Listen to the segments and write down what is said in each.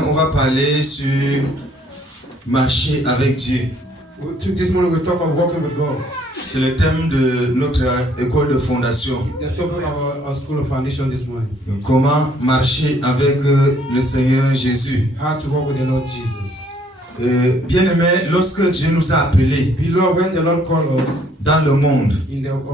matin, on va parler sur marcher avec Dieu. This morning we talk about walking with God. C'est le thème de notre école de fondation. The topic of our school of foundation this morning. Donc, comment marcher avec le Seigneur Jésus. How to walk with the Lord Jesus. Bien-aimé, lorsque Dieu nous a appelés Beloved, when the Lord called us dans le monde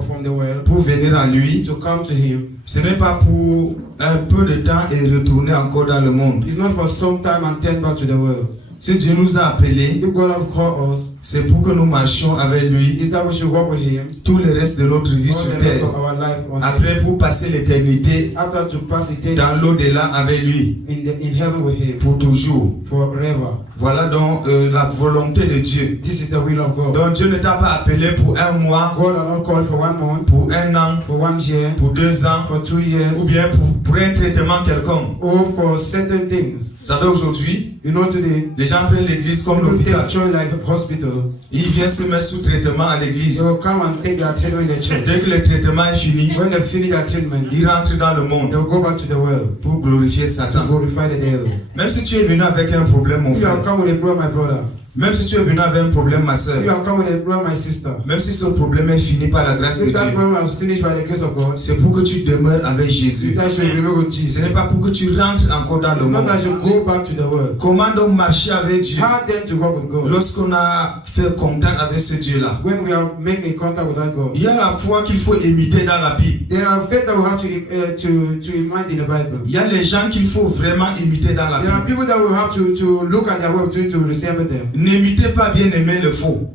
from the world pour venir à lui, to come to Him, ce n'est pas pour un peu de temps et retourner encore dans le monde. it's not for some time and turn back to the world. Si Dieu nous a appelés, If God has called us, c'est pour que nous marchions avec lui is that we should walk with Him tout le reste de notre vie all sur the rest terre. of our life on earth. Après, pour passer l'éternité After to pass eternity dans l'au-delà avec lui, in heaven with Him pour toujours. forever. Voilà donc la volonté de Dieu. This is the will of God. Donc Dieu ne t'a pas appelé pour un mois, God has not called for 1 month, pour un an, for 1 year, pour 2 ans, for 2 years, ou bien pour un traitement quelconque. or for certain things. Vous savez, aujourd'hui, You know, today, les gens prennent l'église comme people l'hôpital. take church like a hospital. Ils viennent se mettre sous traitement à They l'église. will come and take their treatment in the church. Dès que le traitement est fini, When they finish their treatment, ils rentrent dans le they monde will go back to the world pour glorifier to Satan. glorify the devil. Même si tu es venu avec un problème, mon If you have frère, come with a problem, my brother, même si tu es venu avec un problème, ma if you soeur, have come with a problem, my sister, même si ce problème est fini par la grâce de if that Dieu, problem was finished by the grace of God, c'est pour que tu demeures avec Jésus. that should remain with Ce Jesus. n'est pas pour que tu rentres encore dans le It's not monde. that you go back to the world. Comment donc marcher avec Dieu How then to walk with God? lorsqu'on a fait contact avec ce Dieu-là? When we have make a contact with that God, Il y a la foi qu'il faut imiter dans la Bible. there are faith that we have to imite in the Bible. Il y a les gens qu'il faut vraiment imiter dans la There are Bible. people that we have to look at their work to resemble them. N'imitez pas bien aimer le faux.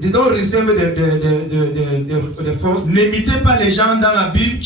They don't resemble the first. N'imitez pas les gens dans la Bible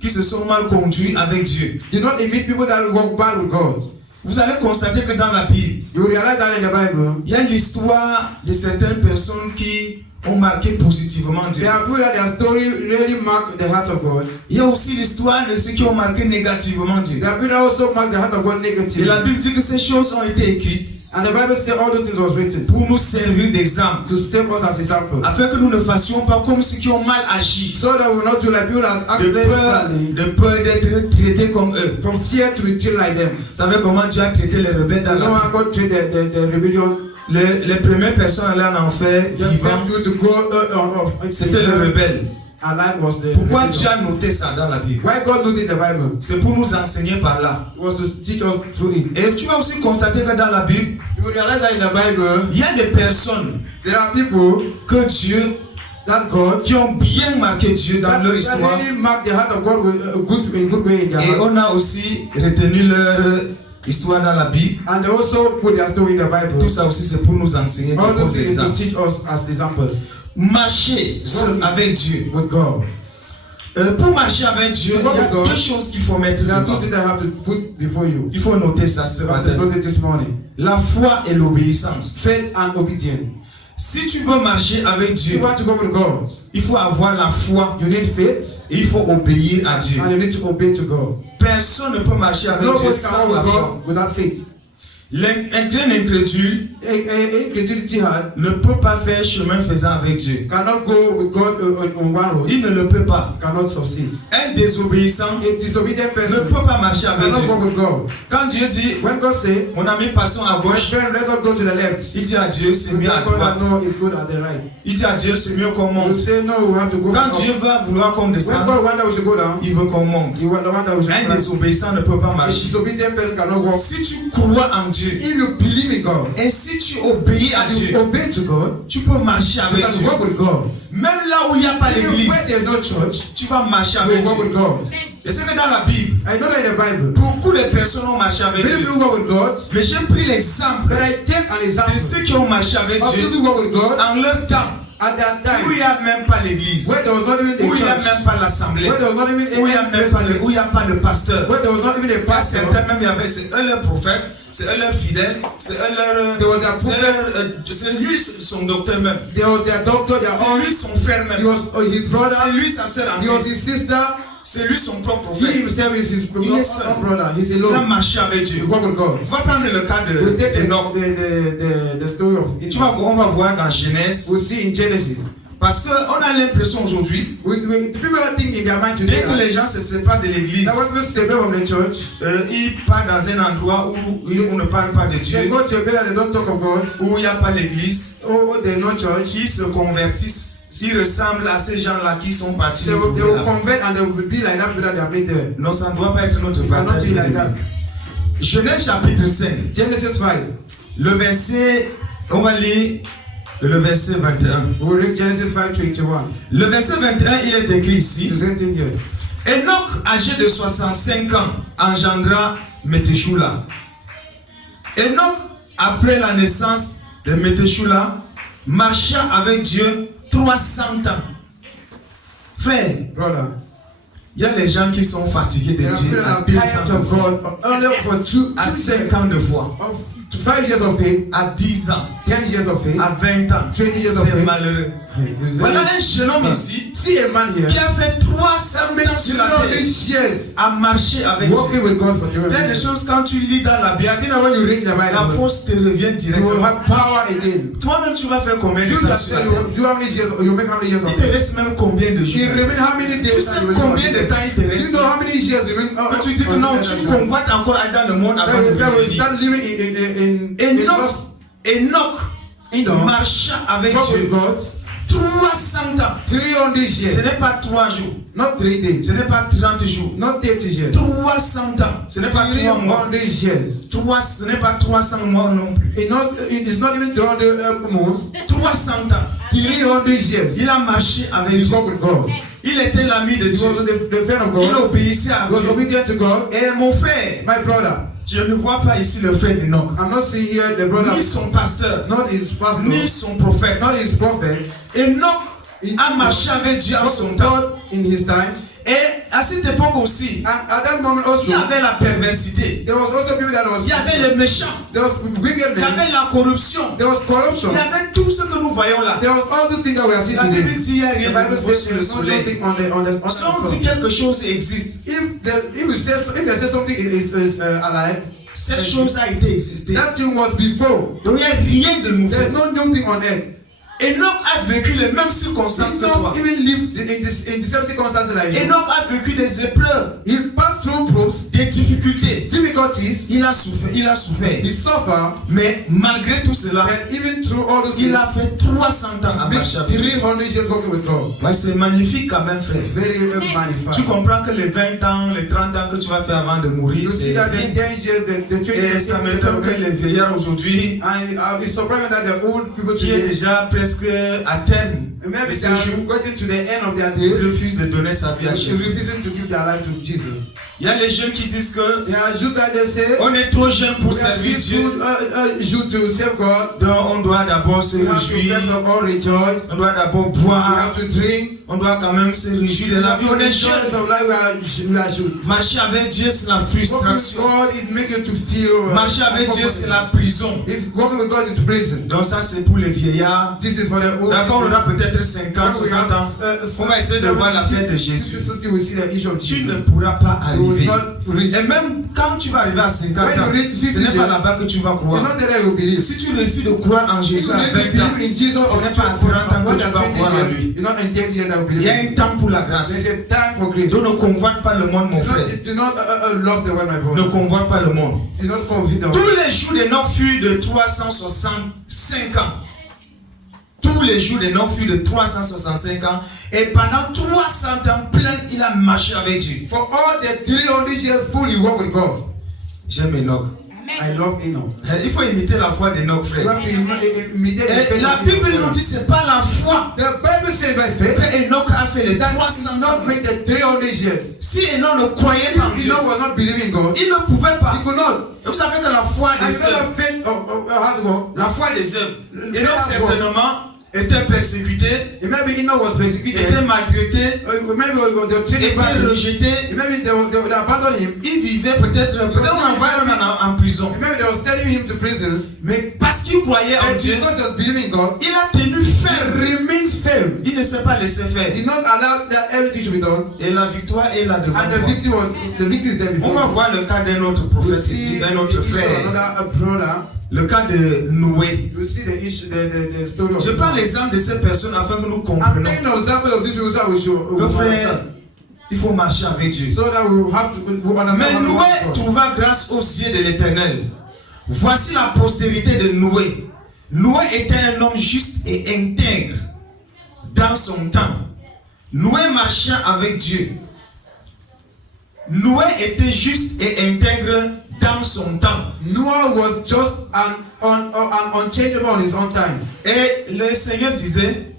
qui se sont mal conduits avec Dieu. Do not imit people that walk bad with God. Vous allez constater que dans la Bible, You will realize that in the Bible, il y a l'histoire de certaines personnes qui ont marqué positivement Dieu. there are people that their story really mark the heart of God. Il y a aussi l'histoire de ceux qui ont marqué négativement Dieu. There are people that also mark the heart of God Et negatively. la Bible dit que ces choses ont été écrites And the Bible says all those things was written pour nous servir d'exemple, to save us as example, afin que nous ne fassions pas comme ceux qui ont mal agi, so that we will not do like people that act de very peur, badly, de peur d'être traités comme eux. from fear to be treated like them. Vous savez comment Dieu a traité les rebelles dans You know la how God treated the rebellion. les premières personnes allaient en enfer The vivant, first people to go c'était les rebelles. alive was the Pourquoi rebellion. Dieu a noté ça dans la Bible? Why God noted the Bible C'est pour nous enseigner par là. was to teach us through it. Et tu vas aussi constater que dans la Bible, You will realize that in the Bible, il y a des personnes there are people que Dieu, that God qui ont bien marqué Dieu dans that leur histoire. really mark the heart of God with in good way in their Et heart. on a aussi retenu leur histoire dans la Bible. And they also put their story in the Bible. Tout ça aussi, c'est pour nous enseigner des All bons those things to exemples. teach us as examples Marcher seul avec Dieu. with God. Pour marcher avec Dieu, il y a deux choses qu'il faut mettre There are devant. two things I have to put before you. Il faut noter ça ce You have to matin. note it this morning. La foi et l'obéissance. Faith and obedience. Si tu veux marcher avec If Dieu, you want to go with God, il faut avoir la foi you need faith et il faut obéir à Dieu. and you need to obey to God. Personne ne peut marcher avec Dieu Nobody sans can la walk with foi. God without faith. Un grand incrédule Incredulity had ne peut pas faire chemin faisant avec Dieu. cannot go with God on one road. Il ne le peut pas. Cannot succeed. Un désobéissant A disobedient ne person peut pas marcher avec cannot Dieu. walk with God. Quand Dieu dit, When God say, mon ami, passons à my gauche, friend, let us go to the left. il dit à Dieu, c'est You mieux à tell God droite. that no, it's good at the right. Il dit à Dieu, c'est mieux qu'on You monte. say no, we have to go Quand up. Dieu va vouloir qu'on When descende, God wants that we should go down, il veut qu'on monte. you want the one that we should Un climb. désobéissant ne peut pas A marcher. disobedient person cannot walk. Si tu crois en Dieu If you believe in God et si tu obéis à and you Dieu, obey to God, tu peux marcher you avec can Dieu. walk with God. Même là où il n'y a pas Even when l'église, there's no church, tu vas marcher you avec will walk with Dieu. God. Et c'est que dans la Bible, I know that in the Bible, beaucoup de personnes ont marché avec many Dieu. people walk with God, Mais j'ai pris l'exemple but I take an de example ceux qui ont marché avec of Dieu those who walk with God en leur temps, at that où il time, n'y a même pas l'église, where there was not even où a il n'y a church, même pas l'assemblée, where there was not even où il n'y a même pas le, où il y a pas le pasteur. where there was not even a pastor. Certains même, il y avait, c'est eux leurs prophètes, c'est eux leurs fidèles, c'est eux leurs, There was their c'est prophet, c'est lui son docteur même, there was their doctor, their c'est aunt, lui son frère he même, was his brother, c'est lui sa sœur en he was Christ, his sister, c'est lui son propre he prophète. himself is his Il est seul. own brother, he's Il a alone. marché avec He Dieu. walk with God. On va prendre le cas We'll take d'Enoch. the story of Tu vas, Enoch. on va voir dans Genèse, We'll see in Genesis. Parce qu'on a l'impression aujourd'hui, The people are thinking in their mind dès today que les gens se séparent de l'église, that when people separate from the church, ils partent dans un endroit où on ne parle pas de they Dieu, go to a place that they don't talk of God, où il n'y a pas l'église, or there's no church. ils se convertissent. Ils ressemblent à ces gens-là qui sont partis. They will convert and they will be like that people that they have made there. Non, ça ne doit pas être notre They cannot partage. be like that. Genèse chapitre 5, Genesis 5. le verset, on va lire le verset 21. We read Genesis 5:21. Le verset 21, il est écrit ici. It's written here. Enoch, âgé de 65 ans, engendra Météchoula. Enoch, après la naissance de Météchoula, marcha avec Dieu 300 ans. Frère, Brother, il y a les gens qui sont fatigués de there are people Dieu that à are 200 tired of fois, God only for two à years 5 ans de foi, of 5 years of faith, à 10 ans, 10 years of faith, à 20 ans. 20 years of C'est faith. malheureux. Voilà un jeune homme ici See a man here qui a fait 300 ans sur la all terre these years à marcher avec Dieu. walking with God for 3 Il y a des years. choses quand tu lis dans la Bible, I think that when you read the la Bible, force te revient you will directement. have power again. Toi-même, tu vas faire combien de You temps that sur la say terre? you how many years, you make how many years of Il te faith? reste même combien de It jours? remain how many Tu days sais that you will combien de temps il te You reste? know how many years remain? Quand tu dis que non, tu convoites encore aller dans le monde avant de That will venir. start living in lost. Enoch marcha avec Walk with Dieu God 300 ans. 300 Ce years, n'est pas 3 jours. not 3 days, Ce n'est pas 30 jours. not 30 years. 300 ans. Ce n'est pas 3 mois. 300 years. Ce n'est pas 300 mois non plus. It's not even 300 months. 300 ans. 300 years. Il a marché avec He Dieu. walked with God. Il était l'ami de He Dieu. was the friend of Il God. obéissait à He was Dieu. obedient to God. Et mon frère, My brother, je ne vois pas ici le frère d'Enoch, I'm not seeing here the brother, ni son pasteur, not his pastor, ni son prophète. not his prophet. Enoch a marché avec Dieu en son temps. God in his time. Et à cette époque aussi, And at that moment il also, y avait la perversité, there was also people that il y avait les méchants, there was il y wickedness, avait la corruption, there was corruption, il y avait tout ce que nous voyons là. there was all those things that we are seeing La Bible today. dit qu'il n'y a The rien de Bible nouveau says sous le there's soleil. nothing on the Si on dit sun. quelque chose existe, If they say something is alive, cette chose a été existée. that thing was before. Donc il n'y a rien de nouveau. There's no new thing on earth. Enoch a vécu les mêmes circonstances He que toi. not even lived in the same circumstances like you. Enoch a vécu des épreuves, He passed through probes, des difficultés. difficulties, Il a souffert. he suffered, Mais malgré tout cela, and even through all those il things, a fait 300 ans à marcher avec Dieu. 300 years walking with God. Ouais, c'est magnifique quand même, frère. Very Tu magnified. comprends que les 20 ans, les 30 ans que tu vas faire avant de mourir, You see c'est that the bien. 10 years, the 20 Et years, ça m'étonne que les vieillards aujourd'hui, and it's surprising that the old people qui est today, déjà presque à terme de maybe ce they are jour, getting to the end of their days, refusent de donner sa vie à they Jésus. refusing to give their life to Jesus. Il y a les jeunes qui disent que There are Jews that they say, on est trop jeune pour we are servir too Dieu, Jews to serve God. donc on doit d'abord se We have to réjouir, first of all rejoice. on doit d'abord We boire, have to drink. on doit quand même se réjouir de la vie. On est Rejoice jeune. of life, we are Jews. Marcher avec Dieu, c'est la Walking with frustration. God, it makes you to feel. Marcher avec Dieu, c'est la prison. Walking with God is prison. Donc ça, c'est pour les vieillards. This is for the old. D'accord, on aura peut-être 50, 60 ans. On va essayer de voir la fête de Jésus. We see the issue of Tu Jesus. ne pourras pas You will arriver. not reach. Et même quand tu vas arriver à 50 When ans, you reach 50 ce n'est pas years, là-bas que tu vas It's croire. not that I will believe. Si tu refuses de croire en If Jésus you à 20 ans, believe in Jesus ce or n'est pas à 40 ans more que tu than vas 20 croire en years, lui. it's not in 10 years that I will Il y a believe. un temps pour la grâce. There's a time for grace. Donc ne convoite pas le monde, mon frère. Do not love the world, my Ne brother. convoite pas le monde. Do not covet the Tous world. les jours d'Enoch furent de 365 ans. Tous les jours d'Enoch furent de 365 ans. Et pendant 300 ans plein, il a marché avec Dieu. For all the 300 years full, you walk with God. J'aime Enoch. I love Enoch. Il faut imiter la foi d'Enoch, You frère. have to imitate the Et faith la of Bible Enoch. nous dit que ce n'est pas la foi The Bible says by faith que Enoch a fait les that 300 he ans. not make the 300 years. Si Enoch ne croyait pas en If Dieu, Enoch was not believing God, il ne pouvait pas. he could not. Et vous savez que la foi And des you know œuvres, the faith of hard work. la foi des œuvres, Le Enoch fait avoir. certainement était persécuté, Maybe Enoch was persecuted. était maltraité, Maybe they treated était badly. rejeté. Maybe they abandoned him. Il vivait peut-être on envoyait en prison. Maybe they were sending him to prisons. Mais parce qu'il croyait en And Dieu, because he was believing God, il a tenu he ferme. remains firm. Il ne s'est pas laissé He faire. did not allow that everything should be done. Et la victoire est là devant And the toi. victory is there On before. va voir le cas d'un autre We prophète see ici, d'un autre frère. another brother. Le cas de Noé. You see the issue, the story of Je prends l'exemple de ces personnes afin que nous comprenions. I'm taking an example of these people so we should Que frère, understand. il faut marcher avec Dieu. So that we have to we understand Mais how to Noé walk with God. trouva grâce aux yeux de l'Éternel. Voici la postérité de Noé. Noé était un homme juste et intègre dans son temps. Noé marchait avec Dieu. Noé était juste et intègre dans son temps. Noah was just and unchangeable on his own time. Et le Seigneur disait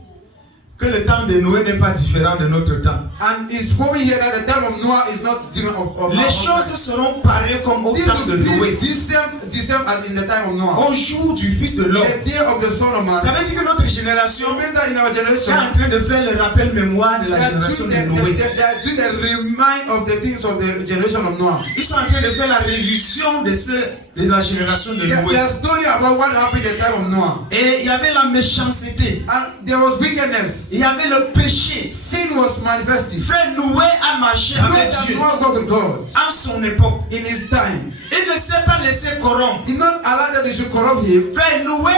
que le temps de Noé n'est pas différent de notre temps. And it's showing here that the time of Noah is not different of Les our choses time. seront pareilles comme au This temps de will Noé. be the same as in the time of Noah. Au jour du Fils de l'homme. The day of the Son of Man. Ça veut dire que notre génération So means that in our est generation, en train de faire le rappel mémoire de they la are génération doing de Noé. the remind of the things of the generation of Noah. Ils sont en train de faire la révision de la génération de They Noé. are story about what happened in the time of Noah. Et il y avait la méchanceté. And there was wickedness. Il y avait le péché. Sin was manifested. Frère Noé a marché avec That Dieu Noah go with God en son époque. in his time. Il ne s'est pas laissé corrompre. He not allow that they should corrupt him. Frère Noé,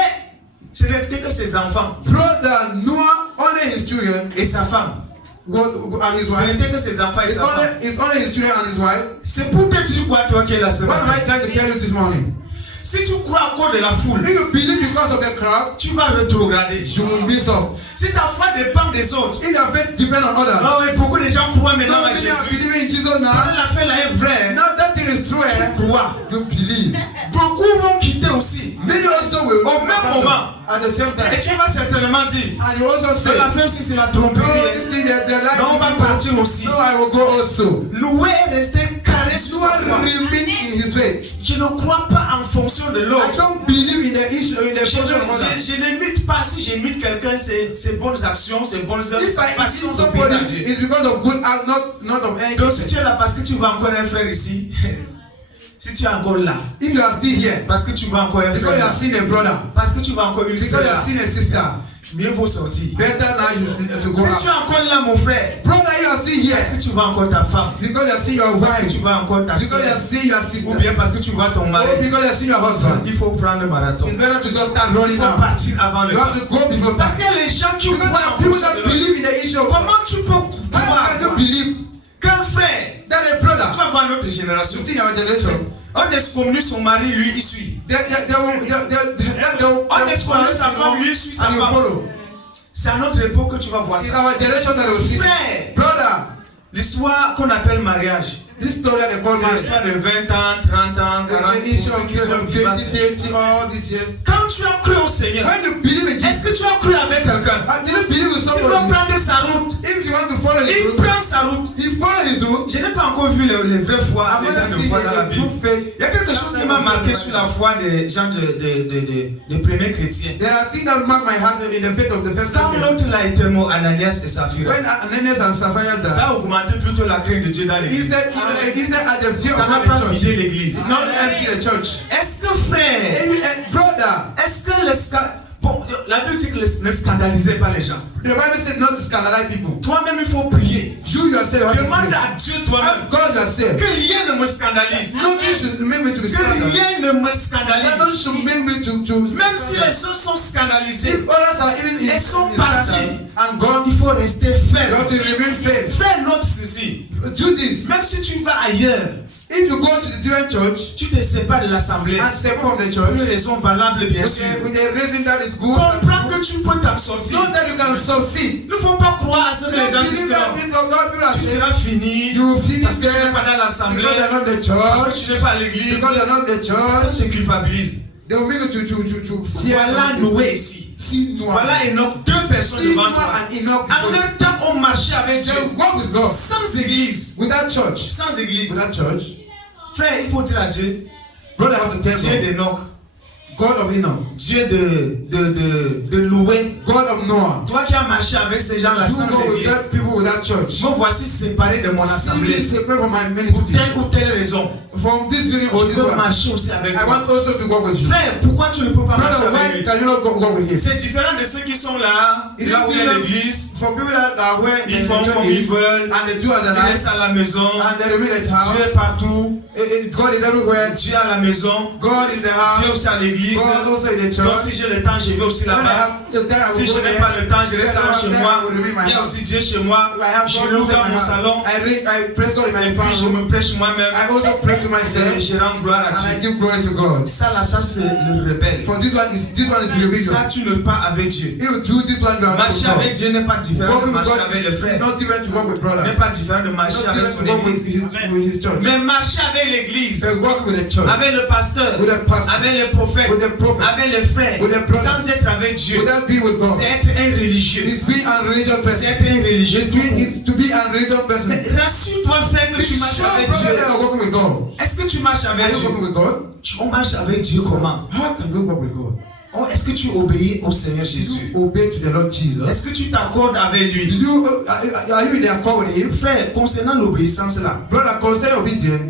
ce n'était que ses enfants Brother Noah, only his children et sa femme. and his Ce wife. n'était que ses enfants et sa femme. It's only his children and his wife. C'est pour te dire quoi, toi qui es là ce What am matin. I trying to tell you this morning? Si tu crois à cause de la foule, If you believe because of the crowd, tu vas rétrograder. you will miss up. Si ta foi dépend des autres, If your faith depends on others, oh, et beaucoup de gens croient maintenant à many Jésus. are believing in Jesus Quand now. l'affaire là est vraie, Now that thing is true, tu crois. you believe. Beaucoup vont quitter aussi. Many also will Au même moment. at the same Et time. tu vas certainement dire, And you also say, c'est l'affaire si c'est la no, tromperie. this thing the life. Non, on va partir aussi. No, I will go also. Noé est resté carré sur Noah sa foi. remain in his faith. Je ne crois pas en fonction de I l'autre. don't believe in the issue in the Je function of others. n'imite pas. Si j'imite quelqu'un, c'est ses bonnes actions, ses bonnes œuvres, If sa I passion eat de bénir somebody, Dieu. it's because of good act, not of anything. Donc si tu es là parce que tu vois encore un frère ici, si tu es encore là, If you are still here, parce que tu vois encore un because frère you là, have seen a brother, parce que tu vois encore une because sœur you là, have seen a sister, mieux vaut sortir. better now you to go Si out. tu es encore là, mon frère, Brother, you are still here parce que tu vois encore ta femme, because you have seen your parce que wife, tu vois encore ta because soeur, you have seen your ou sister, bien parce que tu vois ton or mari, because you have seen your husband. il faut prendre le marathon. It's better to just start Il running faut now. partir avant le You have temps. to go before Parce time. que les gens qui Because croient there en are people fonction that de l'autre, believe in the issue of comment tu peux how croire can you believe qu'un frère, that a tu brother, vas voir notre génération, you see in our generation, on excommunie son mari, lui il suit. they will On excommunie sa femme, lui suit sa and you femme. follow. C'est à notre époque que tu vas voir It's ça. our generation that will see. Frère, Brother, l'histoire qu'on appelle mariage, this story that they call c'est marriage, l'histoire de 20 ans, 30 ans, 40 ans, the issue ceux of qui sont qui 20, passent. 30, all these years. Quand tu as cru au Seigneur, When you believe in est-ce Jesus, que tu as cru avec quelqu'un? you don't believe in S'il veut somebody. prendre sa route, If you want to follow his il route, prend sa route. he follow his route. Je n'ai pas encore vu les vraies foi, I les gens want to de see foi dans la the Bible. true faith. Il y a quelque chose qui m'a marqué sur la foi des gens des premiers chrétiens. There are things that mark my heart in the faith of the first Quand Christians. l'autre là était mort, Ananias et Saphira, When Ananias and Sapphira died, ça a augmenté plutôt la crainte de Dieu dans he l'église. said at the fear Ça of n'a God pas in the vidé church. l'église. It's not empty the church. Est-ce que frère, Brother, est-ce que bon, la Bible dit que ne scandalisez pas les gens. the Bible says not to scandalize people. Toi-même, il faut prier. You yourself, Demande à Dieu toi-même ask God yourself. que rien ne me scandalise. Nothing should make me to be Que scandalized. rien ne me scandalise. Nothing should make me to Même si les autres sont scandalisés, if others are even in Elles sont in parties. scandal, and God, il faut rester you ferme. have to remain faithful. Fais note ceci. Do this. Même si tu vas ailleurs, If you go to the different church tu te sépares de l'assemblée. and separate from the Pour church, une raison valable, bien sûr. with a reason that is good, Comprends que tu peux t'en sortir. so that you can succeed. Il ne faut pas croire à ce que les gens Don't disent believe that que people of God, people are tu saying, seras fini you will finish parce que tu there n'es pas dans l'assemblée, because they're not the parce que church, tu n'es pas à l'église. because they're not the Ça church. te culpabilise. They will make you to fear. Voilà Noé ici. See Noah. Voilà Enoch, deux personnes See devant toi. Noah and Enoch. En même temps, on marchait avec Dieu. They walk with God. Sans église. Without church. Sans église. Without church. Frère, il faut dire à Dieu, Brother, I have to tell Dieu you. d'Enoch, God of Enoch. Dieu de Noé. God of Noah. Toi qui as marché avec ces gens-là You sans go with église, that people without church. me voici séparé de mon See me assemblée separate from my pour ministry. telle ou telle raison. from this journey or Je this veux one, marcher aussi avec I toi. want also to walk with you. Frère, pourquoi tu ne peux pas marcher Brother, avec why lui? can you not walk with him? C'est différent de ceux qui sont là, It is là où il y a different l'église. for people that are where Ils font comme ils veulent. and they do as they Ils like, restent à la maison. and they remain at house. Dieu est partout. God is everywhere. Dieu est à la maison. God is the Dieu est house. aussi à l'église. God also in the Donc church. si j'ai le temps, je vais aussi When I là-bas. have the time, I Si will je go n'ai there. pas le temps, je reste là chez moi. Il y a aussi Dieu chez moi. I have Je God loue also in dans my mon house. salon. I praise God in my Et puis je family. me prêche moi-même. I also pray to Et myself je rends gloire à and I Dieu. give glory to God. Ça là, ça c'est le rebelle. For this one is rebellion. Ça tu ne pas avec Dieu. If you do this one, you are not Marcher with avec God. Dieu n'est pas différent de Walking with marcher God avec le is frère. not even to walk with brothers. N'est pas différent de It's marcher not avec even son to walk with église. his church. Mais marcher avec l'église, But walking with the church, avec le pasteur, with the pastor, avec les prophètes, with the prophets, avec les frères, with the brothers, sans être avec Dieu, without being with God, c'est être un religieux. is being a religious C'est person. être un religieux. Is to be a religious person. Mais rassure-toi, frère, que Be tu sure, marches avec brother, Dieu. that you are walking with God. Est-ce que tu marches Are avec you Dieu? walking with God? On marche avec Dieu comment? How can you walk with God? Oh, est-ce que tu obéis au Seigneur Did Jésus? you obey to the Lord Jesus? Est-ce que tu t'accordes avec lui? Did you are you in the accord with Him? Frère, concernant l'obéissance là, Brother, consider obedience.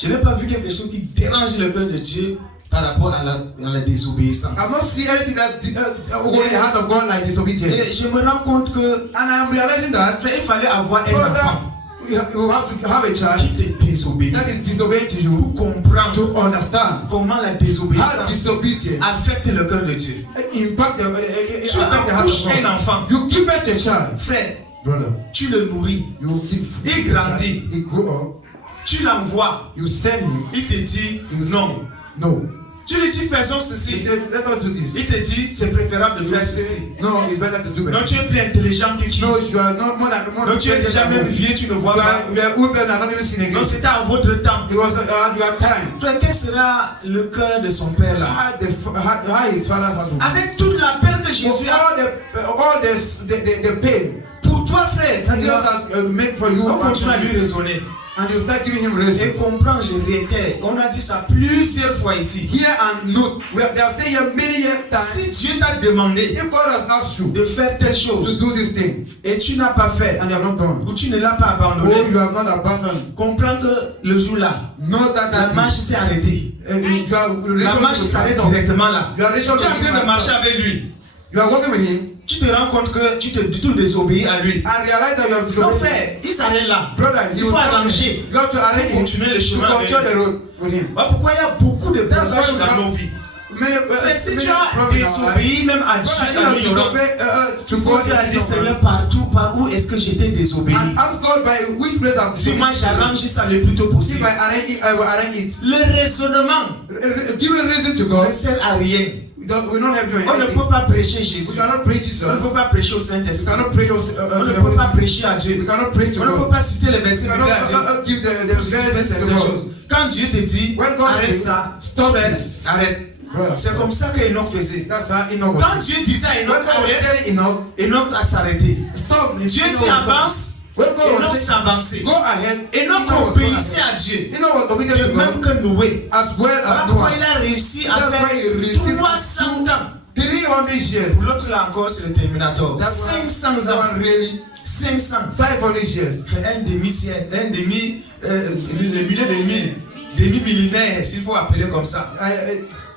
je n'ai pas vu quelque chose qui dérange le cœur de Dieu par rapport à la désobéissance. I've not seen anything that go in the heart of God like disobedience. Et je me rends compte que, And I am realizing that, frère, il fallait avoir un brother, enfant you have to have a qui child te désobéit that is disobeying to you pour comprendre to understand comment la how désobéissance disobedience affecte le cœur de Dieu. impact Tu affect the heart accouches of un God. enfant, You give birth to a child, frère, brother. tu le nourris, You give Il to a grandit. child, he grow up. tu l'envoies, You send him. il te dit He will non. say, no. Tu lui dis faisons He ceci, said, let us do this. il te dit c'est préférable de You faire say, ceci. no, it's better to do Donc better. tu es plus intelligent que qui? No, you are not more than Donc tu es déjà même you vieux, tu ne vois pas. are old men are not even seen Donc again. c'était à votre temps. It was your time. Frère, quel sera le cœur de son père là? How his father has to Avec toute la peine que Jésus a all the pain pour toi, frère, that Jesus has made for you, on continue à lui raisonner. and you start giving him Et reason. comprends, je réitère, on a dit ça plusieurs fois ici. Hear and note. They have said here many times. Si Dieu t'a demandé If God has asked you de faire telle to chose do this thing et tu n'as pas fait, and you have not done, ou tu ne l'as pas or abandonné, you have not abandoned, comprends que le jour là, know that la that marche s'est arrêtée. La marche s'arrête directement là. Tu es en train de marcher avec lui. You are working with him Tu te rends compte que tu te désobéis à lui. and realize that you have Non disobeyed. frère, il s'arrête là. Brother, Il you faut stop arranger. there. You have to arrange him Continuer le to chemin avec continue lui. the road with him. Voilà pourquoi il y a beaucoup de That's why blocages we dans have nos vies. many Si many tu as problems in our life. désobéi même à Dieu, Brother, dans you have l'ignorance, disobeyed to il faut God dire à in Dieu, Seigneur, ignorance. partout par où est-ce que j'étais désobéi. And ask God by which place I'm Si moi disobeyed. j'arrange ça le plus tôt If possible. I arrange it, I will arrange it. Le raisonnement Give a reason to ne God. sert à rien. We not help you in On ne anything. peut pas prêcher Jésus. We cannot pray On ne Jesus. peut pas prêcher au We Saint-Esprit. cannot pray On to ne the peut Holy pas Spirit. prêcher à Dieu. We cannot pray to On ne peut God. pas citer les versets We bibliques à cannot Dieu. give the Pour faire verses to certaines God. choses. Quand Dieu te dit, When God arrête says, ça, stop frère, this. arrête. Brother, C'est comme ça que Enoch faisait. that's how Enoch was. Quand Dieu disait à When Enoch, God was arrête, telling Enoch, Enoch a s'arrêté. stop. Dieu Enoch dit was avance, When God Enoch was saying, s'avançait. go ahead, Enoch was obéissait going à Dieu. ahead. Enoch was obedient De to même God que Noé. as well Voilà as pourquoi Noah. il a réussi à That's why he faire received 300 ans. 300 years. Pour l'autre là encore, c'est le Terminator. That's why 500 that ans. one really 500. 500 years. Un demi-siècle, le milieu de mille, demi-millénaire, s'il faut appeler comme ça.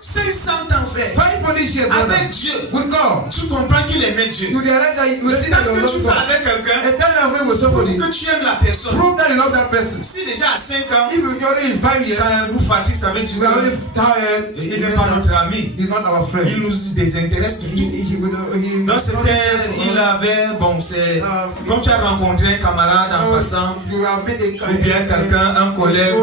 500 ans, frère. 500 years, brother. Avec Dieu, With God, tu comprends qu'il aimait Dieu. you realize that you Le see that temps you que love tu fais God. avec quelqu'un, And tell them with somebody, que tu aimes la personne. prove that you love that person. Si déjà à 5 ans, If you're already in 5 years, ça nous fatigue, ça veut we dire are already qu'il tired. n'est pas notre ami. He's not our friend. Il nous désintéresse toujours. Donc il avait, bon, c'est comme tu as rencontré un camarade en passant, You have made ou bien quelqu'un, un collègue,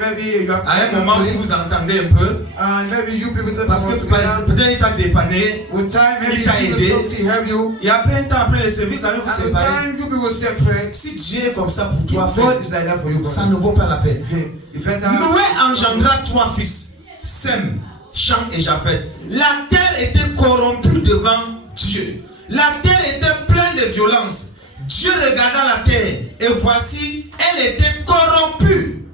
maybe you have à un moment vous vous entendez un peu, maybe you people parce que peut-être il t'a dépanné, with time, maybe il t'a you aidé. people something help you. Et après un temps, après le service, allez vous At the séparer. time, you people separate. Si Dieu est comme ça pour toi, If God frère, is like that for you, ça brother. ne vaut pas la peine. Hey, you better. Noé engendra 3 fils, Sem, Cham et Japheth. La terre était corrompue devant Dieu. La terre était pleine de violence. Dieu regarda la terre et voici, elle était corrompue.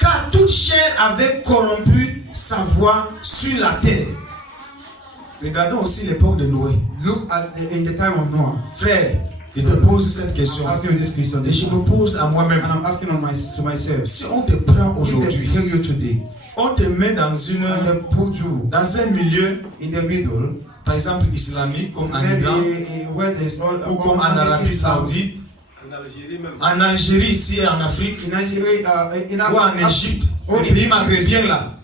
Car toute chair avait corrompu sa voix sur la terre. Regardons aussi l'époque de Noé. Look at in the time of Noah. Frère, Je te pose cette question. I'm asking you this question. Et je me pose à moi-même. And I'm asking to myself. Si on te prend If they aujourd'hui, take you today, on te met dans and they put you dans un milieu, in the middle, par exemple islamique, comme en Iran, maybe where there's all ou comme en Arabie Saoudite, en Algérie, ici en Afrique, in Nigeria, ou en Égypte, les pays maghrébins là.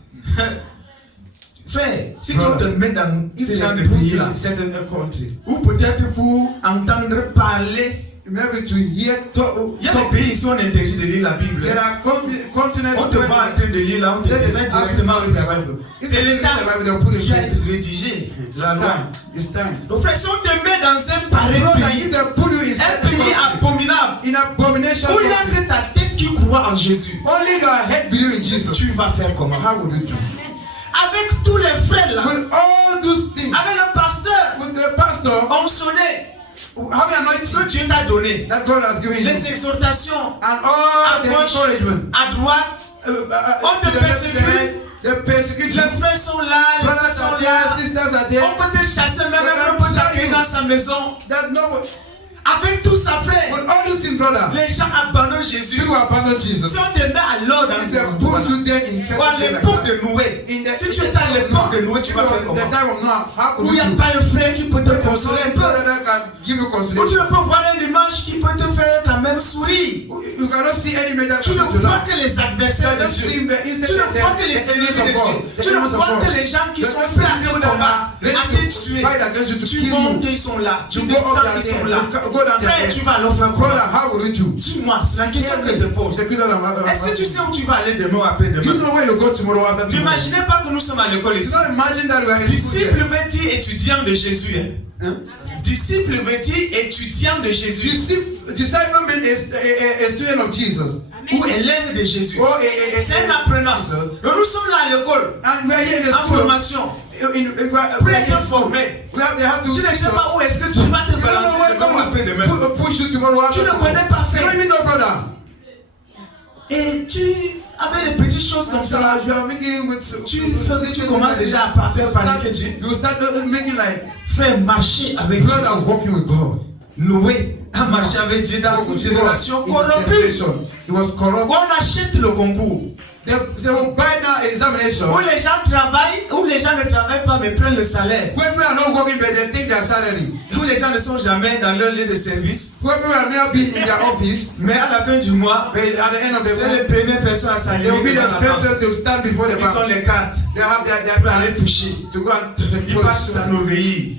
Frère, si tu te mets dans if ces they genres de put you pays-là, in certain country, ou peut-être pour entendre parler, maybe to hear talk. il y a des pays ici où on interdit de lire la Bible. There are continents On te voit en train de lire là, on te met directement en prison. C'est l'État qui a rédigé la loi. It's time. Donc frère, si on te met dans un pareil Brother, pays, if they put you in un certain pays country, abominable, in abomination, où il n'y a que ta tête qui croit en Jésus, only your head believe in Jesus. tu vas faire comment? How would you do? Avec tous les frères là, With all those things, avec le pasteur, with the pastor, on sonnait, having anointing que Dieu t'a donné, that God has given you, les exhortations, and all à the gauche, encouragement, à droite, on te to the left, persécute, the persecution. les frères sont là, les Brothers sœurs are sont there, là, sisters are there. on peut te chasser même, on peut t'accueillir dans sa maison, That no, avec tout ça frère, but all those things, brother, les gens abandonnent Jésus. people abandon Jesus. Si on te met à l'ordre dans If ce they monde, put you there in ou à certain l'époque de Noé, si tu es à l'époque de Noé, tu vas faire the comment? time of Noah, how could Où il n'y a you do? pas un frère qui peut te There's consoler un no peu. brother that can give you Où tu consolation. ne peux voir une image qui peut te faire quand même sourire. You cannot see any major Tu ne to vois laugh. que les You adversaires de just see Dieu. the Tu instead ne of vois que the les ennemis enemies de of God. Dieu. The Tu ne enemies of vois que God. les gens qui The sont ones prêts à people te that combattre, are ready à to te tuer. fight against you, to Tu kill montes, you. ils sont là. Tu You go descends, up ils there, sont là. you go down Frère, there. tu vas leur faire Brother, quoi? how will you do? Dis-moi, c'est la question que je te pose. C'est que dans la- Est-ce que tu sais où tu vas aller demain ou après Do you demain? know where you go tomorrow after Tu tomorrow? n'imaginais pas que nous sommes à l'école You ici. don't imagine that we are in school Disciple here. veut dire étudiant de Jésus. Hein? Disciple veut dire étudiant de Jésus. Disciple means a student of Jesus. Ou élève de Jésus. Or C'est un apprenant. Jesus. Donc nous sommes là à l'école. And we are here in the En school. formation. Pour être formé. They have to Tu ne teach sais us. pas où est-ce que tu vas te You don't know balancer where demain ou après God demain. will push you tomorrow after Tu ne tomorrow. connais pas, You don't frère. even know, brother. Et tu avais des petites choses comme ça. You are making with. Tu commences déjà à pas faire paniquer Dieu. You start making like Faire marcher avec Dieu. brother walking with God. Noé a marché avec Dieu dans une génération corrompue. He was corrupt. Où on achète le concours. They will buy now examination. Où les gens travaillent, où les gens ne travaillent pas mais prennent le salaire. When people are not working, but they take their salary. Où les gens ne sont jamais dans leur lieu de service. When people are not being in their office, Mais à la fin du mois, but at the end of the c'est les month, premières personnes à they will be s'aligner the devant la banque. first to stand before the Ils ont bank. les cartes They have pour aller their toucher. to go and Ils passent s'enorgueillir.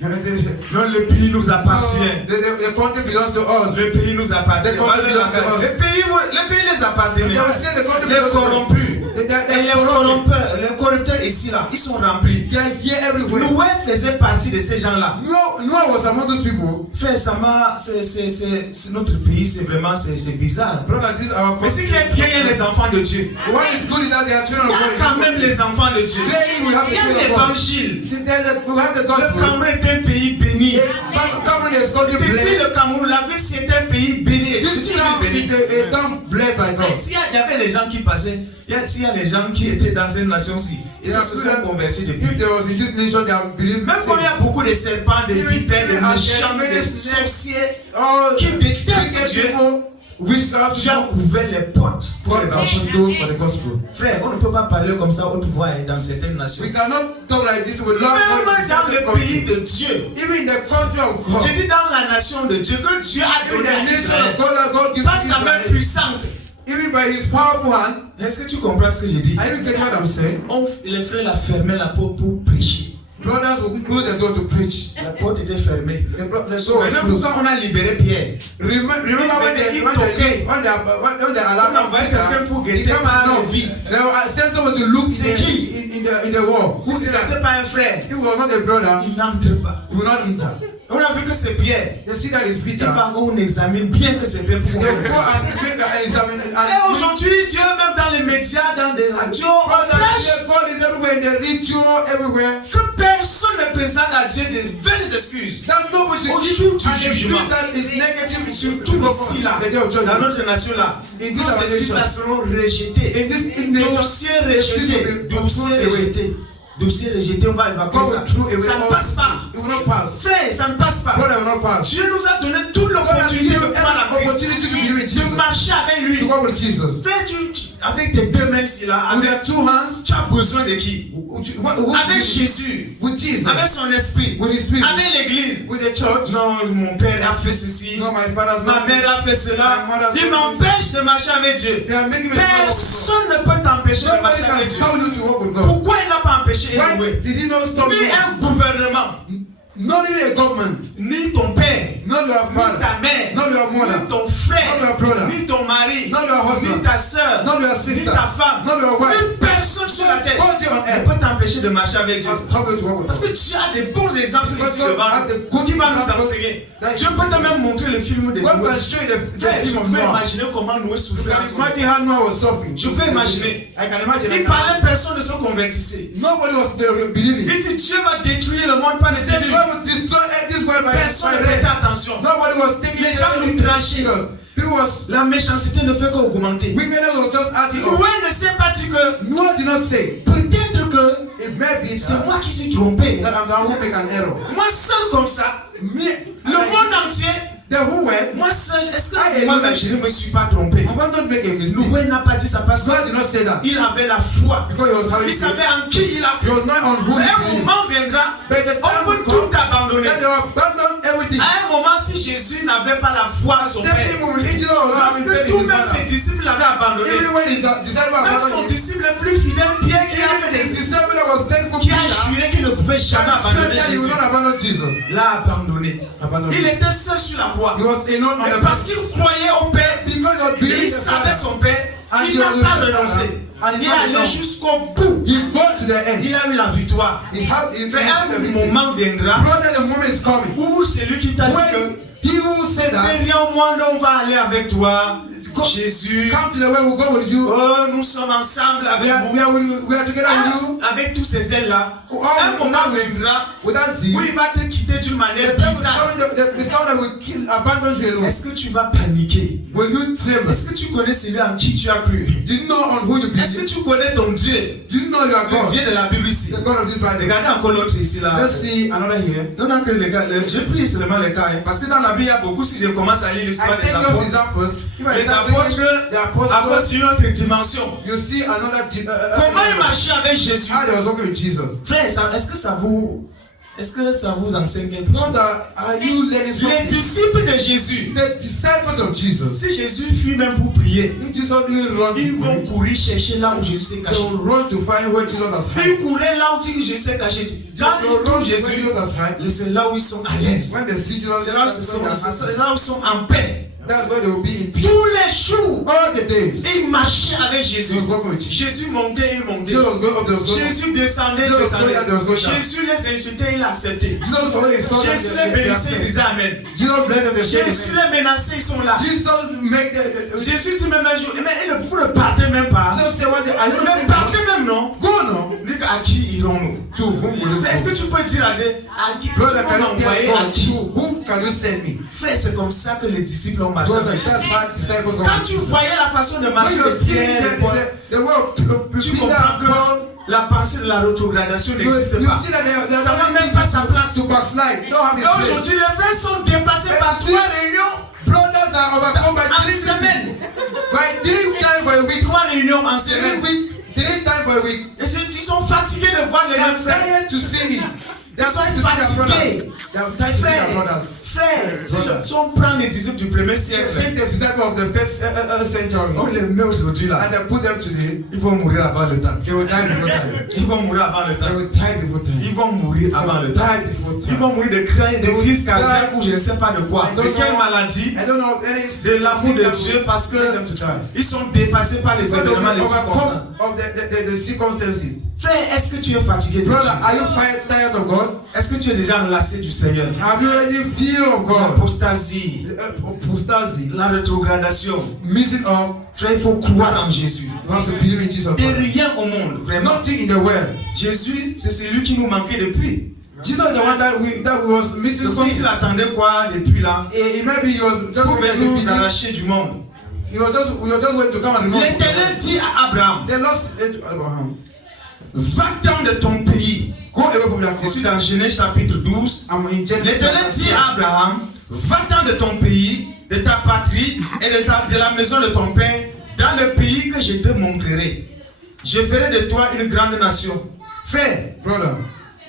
Non, le pays nous appartient. The country belongs to us. Le pays nous appartient. The country belongs to us. Le pays les appartenait. They will say the country Les belongs to us. corrompus. Et They les corrupteurs ici là, ils sont remplis. are here everywhere. Noé faisait partie de ces gens-là. Noah was among those people. Frère Sama, c'est notre pays, c'est vraiment c'est bizarre. Brother, this is our Mais ce country. qui est bien, il y a les enfants de Dieu. What is good is that they are children Il y of a quand God. même les enfants de Dieu. Clearly, we have Il the y a children of God. l'évangile. We have the Le gospel. Cameroun est un pays béni. Cameroon is God Depuis blessed. le Cameroun, la vie c'est un pays béni. This C'est une town ville bénie. is a town blessed by God. Mais s'il y avait les gens qui passaient, s'il y a les gens qui étaient dans cette nation-ci, ils se sont convertis depuis. If there was in this nation, they have believed. Même quand il y a beaucoup de serpents, de vipères, de méchants, de sorciers qui détestent Dieu, Witchcraft, Dieu a ouvert les portes pour God l'évangile. opened doors for the gospel. Frère, on ne peut pas parler comme ça haute voix dans certaines nations. We cannot talk like this with loud Même voice in dans certain le pays countries. de Dieu. Even in the country of God. Je dis dans la nation de Dieu que Dieu a Even donné the à nation Israël. of God that God gives Pas to sa main Israel. puissante. Even by his powerful hand. Est-ce que tu comprends ce que je dis? Are you getting what I'm saying? Les frères la fermaient la porte pour prêcher. Brothers will close the door to preach. La porte était fermée. The door was Maintenant, closed. pourquoi on a libéré Pierre? Remember when they allowed On envoyait quelqu'un pour he guetter came par and le knocked. vide. They sent someone to look C'est qui? in the wall. Si ce n'était pas un frère, If it was not a brother, il n'entre pas. he will not enter. On a vu que c'est Pierre. They see that it's Il Peter. va on examine bien que c'est Pierre pour They qu'on go comprenne. and make an examine. Et aujourd'hui, Dieu, même dans les médias, dans des radios, on prêche God is everywhere in the ritual, everywhere. que personne ne présente à Dieu de vaines excuses. That nobody should Au give jour du an excuse jugement. that is negative Surtout ici, là, the day of dans judgment. notre nation-là. In this Nos excuses nation. là seront rejetées. In this nation, Dossier rejeté. Dossier rejeté. dossier rejeté, on va évacuer God ça. will throw away Ça ne all- passe pas. It will not pass. Frère, ça ne passe pas. Brother, it will not pass. Dieu nous a donné toute God has l'opportunité given de you croire à every Christ, opportunity to believe in de Jesus. marcher avec lui. To walk with Jesus. Frère, avec tes deux mains ici là, With avec, your two hands, tu as besoin de qui? Avec with Jésus, Jesus. avec son esprit, With his spirit. avec l'église. With the church. Non, mon père a fait ceci, No, my father's ma not. mère a fait cela. My mother's Il not. m'empêche de marcher avec Dieu. They are making me walk with God. Personne ne peut t'empêcher de Nobody marcher can avec Dieu. stop you to walk with God. Pourquoi il n'a pas empêché Why Éloué? did he not stop Ni you? un gouvernement, Not even a government. ni ton père, Not your ni father. ta mère, Not your mother. ni ton Not frère, your brother. ni ton mari, Not your husband. ni ta soeur, Not your ni sister. ta femme, Not your wife. ni personne sur la terre Nobody on ne earth peut t'empêcher de marcher avec Dieu. can stop you to walk with Parce God. que tu as des bons exemples Because ici God devant has the good qui va nous examples enseigner. that Dieu peut te même montrer le film de God Noé. can show you the Frère, je film of peux Noah. imaginer comment Noé You souffrait. can à son imagine how Noah was suffering. Je peux imaginer. I can imagine. Il parlait, personne ne se convertissait. Nobody was there believing. Il dit Dieu va détruire le monde par les He said ténèbres. God will destroy this world by Personne ne by prêtait rain. attention. Nobody was taking Les gens everything l'outrageaient. serious. People was La méchanceté ne fait qu'augmenter. wickedness was just acting up. Noé ne s'est pas dit que Noah did not say peut-être que it may be c'est that moi qui suis trompé. I'm the one who make an error. Moi seul comme ça, Me, le monde entier, the whole world, moi seul, est-ce I que moi-même je ne me suis pas trompé? I will not make a mistake. Noé n'a pas dit ça parce God did not say that qu'il avait la foi. because he was having Il faith. savait en qui il a He cru. was not on who he Un believed. moment viendra, But the on time peut will tout come abandonner. that they will abandon everything. À un moment, si Jésus n'avait pas la foi en son Same Père, thing with Jesus was not parce having que faith in tout his même ses father. disciples l'avaient abandonné. Even when his disciples Même son abandoned him, disciple le plus fidèle, Pierre, qui a even fait his des disciple that was faithful qui a Peter, juré qu'il ne pouvait jamais and said abandonner that he will Jésus, not abandon Jesus. l'a abandonné. Abandoned Il him. était seul sur la croix. He was alone on Mais the parce cross. qu'il croyait au Père, Because of il believing the savait Father, son Père, And il he n'a was pas with the renoncé. Father. And he Il not est allé renonced. jusqu'au bout. he got to the end. Il a eu la victoire. He had he Frère, received the un victory. moment viendra Brother, the moment is coming. où c'est lui qui t'a dit que When he who said that, viens au monde, on va aller avec toi, Go- Jésus. come to the way we'll go with you. Oh, nous sommes ensemble avec vous. We are together with you. Avec tous ces ailes-là. Oh, Un moment with viendra that zeal. où il va te quitter d'une The manière devil is bizarre. coming, the coming that will kill, abandon you alone. Est-ce que tu vas paniquer? Will you tremble? Est-ce que tu connais celui en qui tu as cru? Do you know on who you Est-ce que believe? tu connais ton Dieu? Do you know you are Le God? Dieu de la Bible ici. The God of this Bible. Regardez encore l'autre ici là. Let's see another here. Non, non, que les gars, je prie seulement les cas. Hein, parce que dans la Bible, il y a beaucoup, si je commence à lire I l'histoire des take those apôtres, examples. If I les start apôtres, reading the apôtres apostles, sur une autre dimension. you see another. Comment ils marchaient avec Jésus? How they was walking with Jesus. Frère, est-ce que ça vous enseigne quelque chose? Brother, are you learning Les something? disciples de Jésus, The disciples of Jesus. si Jésus fuit même pour prier, If Jesus will run, ils vont courir chercher là où Jésus s'est they caché. will run to find where Jesus has hid. Ils couraient là où Jésus s'est caché. Quand They will ils run trouvent to where Jésus, Jesus has hid. c'est là où ils sont à l'aise. When they see Jesus, C'est là où ils sont en paix. that's where they will be in peace. Tous les jours, All the days. ils marchaient avec He Jésus. was walking with Jesus. Jésus montait, il montait. Jesus was going up, they was going up. Jésus descendait, il Jesus was descendait. going down, they was going down. Jésus les insultait, il acceptait. Jesus when he saw them, Jésus they les bénissait, il accepted. disait Amen. Jesus blessed them, they said Jésus amen. les menaçait, ils sont là. Jesus make the Jésus dit même un jour, mais vous ne partez même pas. Jesus said one day, are you Mais not partez même non. go now? Dis à qui irons-nous? To whom will you Est-ce go? que tu peux dire à Dieu, à qui tu Brother, peux can you m'envoyer tell à God, qui? to whom can you send me? Frère, c'est comme ça que les disciples ont marché. Brother, avec that's Jésus. how disciples go. Quand tu voyais la façon de When marcher you're de seeing Pierre, de Paul, the way of tu Peter comprends and Paul, que la pensée de la rétrogradation you n'existe see pas. that they're Ça n'a not même pas sa place. to backslide. They don't have Et a place. aujourd'hui, les frères sont dépassés par See, 3 réunions Brothers are overcome by en 3 semaine. meetings. By 3 times for a week. 3 réunions en 3 semaine. weeks, 3 times for a week. Et ils sont fatigués de voir les They are mêmes frères. tired to see it. They are Ils sont tired to see their brothers. fatigués. They are tired to see their brothers. Frère, Brother. si on prend les disciples du premier siècle, Take the disciples of the first century on les met aujourd'hui là, and they put them today. ils vont mourir avant le temps. They will die before time. Ils vont mourir avant le They temps. will die before time. Ils vont mourir They avant will le temps. die before Ils time. vont mourir de crise cardiaque ou je ne sais pas de quoi. I De don't quelle know. maladie? I don't know of any De l'amour de sickness Dieu parce will make them to die. qu'ils sont dépassés par les Because they will événements, les be circonstances. overcome of the circumstances. Frère, est-ce que tu es fatigué de Brother, Dieu? are you tired of God? Est-ce que tu es déjà enlacé du Seigneur? Have you already fear of God? L'apostasie, Apostasy, la rétrogradation. missing up. Frère, il faut croire en Jésus. You have to believe in Jesus. Et rien au monde, vraiment. Nothing in the world. Jésus, c'est celui qui nous manquait depuis. Jesus is the one that we was C'est missing. comme s'il attendait quoi depuis là It may be he was just pour waiting venir to nous believe. arracher du monde. We were just waiting to come and remove. L'Éternel dit à Abraham, They lost it to Abraham. va-t'en de ton pays, dans Genèse chapitre 12, I'm in Genesis l'Éternel chapter dit 12. à Abraham, va-t'en de ton pays, de ta patrie et de la maison de ton père, dans le pays que je te montrerai. Je ferai de toi une grande nation. Frère, Brother,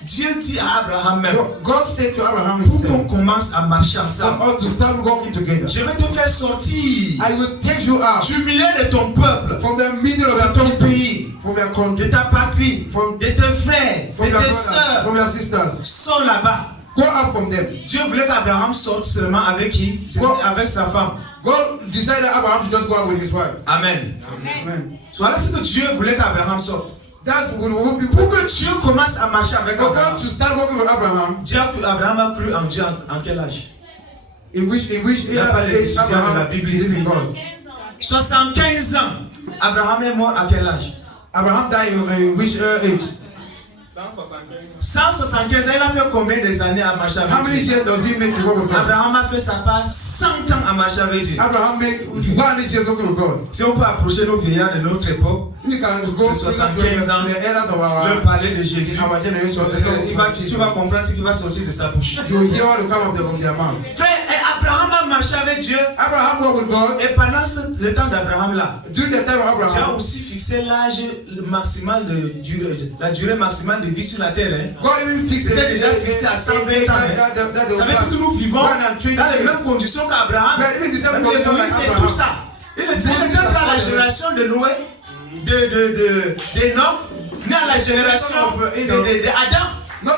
Dieu dit à Abraham même, God said to Abraham pour qu'on himself, commence à marcher for ensemble, us to start working together. je vais te faire sortir I will take you out du milieu de ton peuple, from the middle of de your ton people, pays, from your de country, ta patrie, from de tes frères, from de your tes brothers, soeurs. from your sisters. Sors là-bas. Go out from them. Dieu voulait qu'Abraham sorte seulement avec qui? Avec sa femme. God decided Abraham to just go out with his wife. Amen. Amen. Voilà ce que Dieu voulait qu'Abraham sorte. That's what we people. Pour que Dieu commence à marcher avec For Abraham. God to start working with Abraham, Abraham a cru en Dieu en quel âge? in which Il y a pas les age étudiants de la Abraham Bible believed ici. in God. 75 ans. Abraham est mort à quel âge? Abraham died in which age? 175 ans. Il a fait combien des années à marcher How avec many Dieu? years does he make to work with God? Abraham a fait sa part 100 ans à marcher avec Dieu. Abraham make 100 years working with God. Si on peut approcher nos vieillards de notre époque, We can go to 75 ans, the elders of leur parler de Jésus, in our generation. tu vas comprendre ce qui va sortir de sa bouche. You hear all the come of their mouth. Frère, Abraham a marché avec Dieu. Abraham worked with God. Et pendant le temps d'Abraham là, During the time of Dieu a Abraham, aussi fixé l'âge maximal la durée maximale de vie sur la terre. Hein. God even fixed C'était déjà fixé à 120 ans. Ça veut dire que nous vivons dans les mêmes conditions qu'Abraham. But even the same Même les condition Moïse like et tout Abraham. ça. Il était dans la génération de Noé, d'Enoch, né à la génération d'Adam.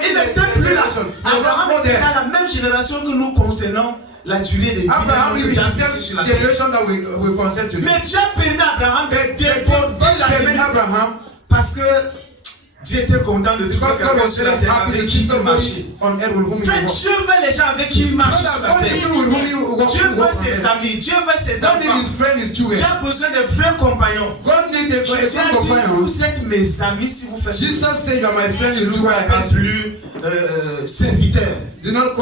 Il n'était plus là. Abraham était dans la même génération que nous concernant la durée de vie. Abraham lived in déjà the fixée same sur la terre. generation that we concern today. Mais Dieu a permis à Abraham de God déporter la permit vie Abraham parce que Dieu était content de trouver because God quelqu'un was sur la very terre happy avec to qui see il marchait. somebody on earth with whom he Frère, walked. Dieu veut les gens avec qui il marche sur la God terre. people with whom he walked Dieu veut on ses earth. amis, Dieu veut ses God need enfants. his friend, his children. Dieu a besoin de vrais compagnons. God need a Jésus good a dit, companion. vous êtes mes amis si vous faites Jesus said, "You are my friend." Je You ne do vous what I appelle ask you. plus serviteur. I will not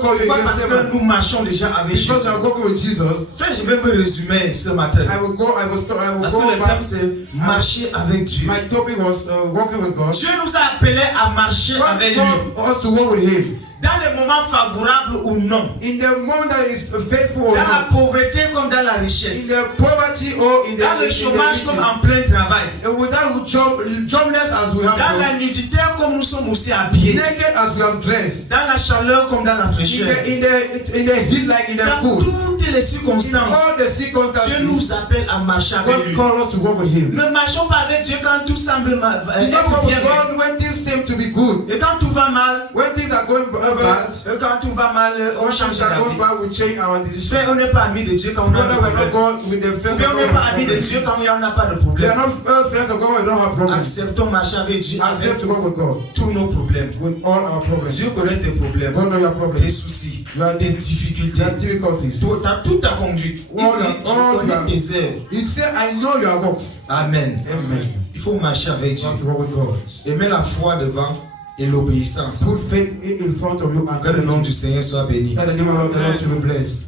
call you Pourquoi? again Parce servant. que nous marchons déjà avec Jésus. Because you are working with Jesus. Frère, je vais me résumer ce matin. I will go Parce que le back. thème c'est marcher avec Dieu. My topic was working with God. Dieu nous a appelés à marcher God avec lui. called us to work with Him. Dans les moments favorables ou non. In the moment that is faithful or Dans la not. pauvreté comme dans la In richesse. the poverty or in the Dans le chômage comme en plein travail. and without jobless as we have Dans to, la nudité comme nous sommes aussi habillés. naked as we have dressed. Dans la chaleur comme dans la fraîcheur. In the heat like in the Dans cool. toutes les In circonstances. all the Dieu circumstances, nous appelle à marcher avec God lui. called us to work with Him. Ne marchons pas avec Dieu quand tout semble You don't être work bien. with God when things seem to be good. Et quand tout va mal, When things are going bad, quand tout va mal, on when change things are going d'avis. bad, we change our decision. Frère, on n'est pas amis de Dieu quand on a Brother, des we're not problèmes. God with the Ou friends bien of on n'est pas amis God. de Dieu quand on n'a pas de We problème. are not friends of God when we don't have problems. Acceptons marcher avec Dieu avec Accept to work with God tous nos problèmes. with all our problems. Dieu connaît tes problèmes, God knows your tes problems, soucis, your tes difficultés, your difficulties. toute ta conduite. Il All dit, your- je all connais your- tes œuvres. He said, I know your works. Amen. Amen. Il faut marcher avec Dieu. You have to work with God. Et mets la foi devant et l'obéissance. Put faith in front of you and Que le nom du Seigneur soit béni. that the name of the Lord should be blessed.